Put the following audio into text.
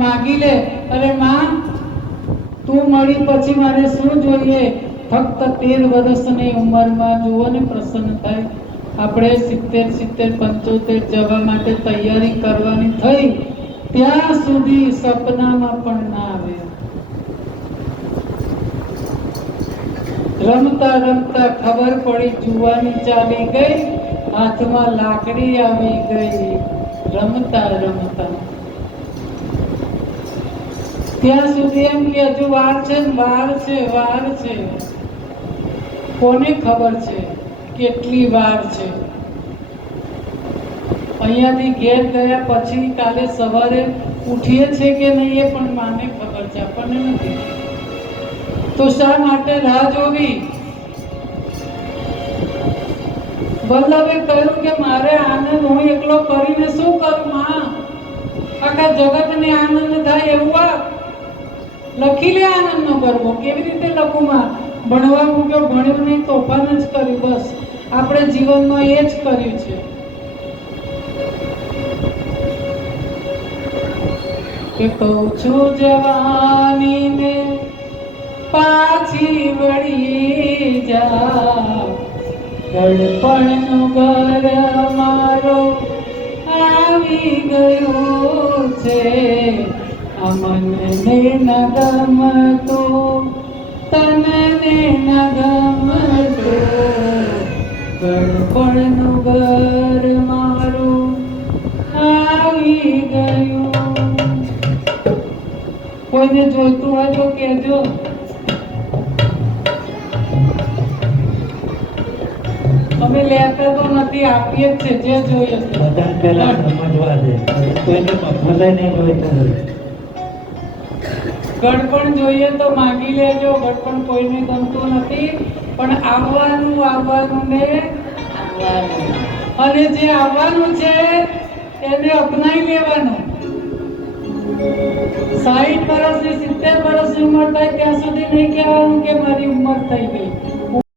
માગી લે, અરે માં તું મળી પછી મારે શું જોઈએ? ફક્ત 13 વર્ષની ઉંમરમાં જુઓ ને પ્રસન્ન થાય. આપણે 70, 75 જવા માટે તૈયારી કરવાની થઈ, ત્યાં સુધી સપનામાં પણ ના આવે. રમતા રમતા ખબર પડી જુવાની ચાલી ગઈ, હાથમાં લાકડી આવી ગઈ. રમતા રમતા ત્યાં સુધી એમ કે હજુ વાર છે, વાર છે, વાર છે. કોને ખબર છે કેટલી વાર છે? અહીંયાથી ઘેર ગયા પછી કાલે સવારે ઉઠીએ છે કે નહીં એ પણ માને ખબર છે, આપણને નથી. તો શા માટે રાહ જોવી? વલ્લભે કહ્યું કે મારે આનંદ હું એકલો કરીને શું કરું માં? આખા જગતને આનંદ થાય એવું આ લખી લે. આનંદ નો ગરબો કેવી રીતે લખું માં? ભણવા મૂક્યો, ભણ્યો નહીં, તોફાન જ કર્યું. બસ આપણે જીવનમાં એ જ કર્યું છે. કે કહું છું જવાનીને પાછી વળી જા, ગળપણનું ઘર મારો આવી ગયું છે. આ મનને ન ગમતું, તનને ન ગમતું, ગળપણનું ઘર મારું આવી ગયું. કોઈને જોઈતું હોય તો કહેજો. અમે લેતા તો નથી, આપીએ જ છે જે જોઈએ. બધા પહેલા સમજવા દે, કોઈને મફત નહીં જોઈતું. ગળપણ જોઈએ તો માગી લેજો. ગળપણ કોઈને ગમતું નથી, પણ આવવાનું આવવાનું ને આવવાનું. અને જે આવવાનું છે એને અપનાવી લેવાનું. 60 વર્ષની 70 વર્ષની ઉંમર થાય ત્યાં સુધી નહીં કહેવાનું કે મારી ઉંમર થઈ ગઈ.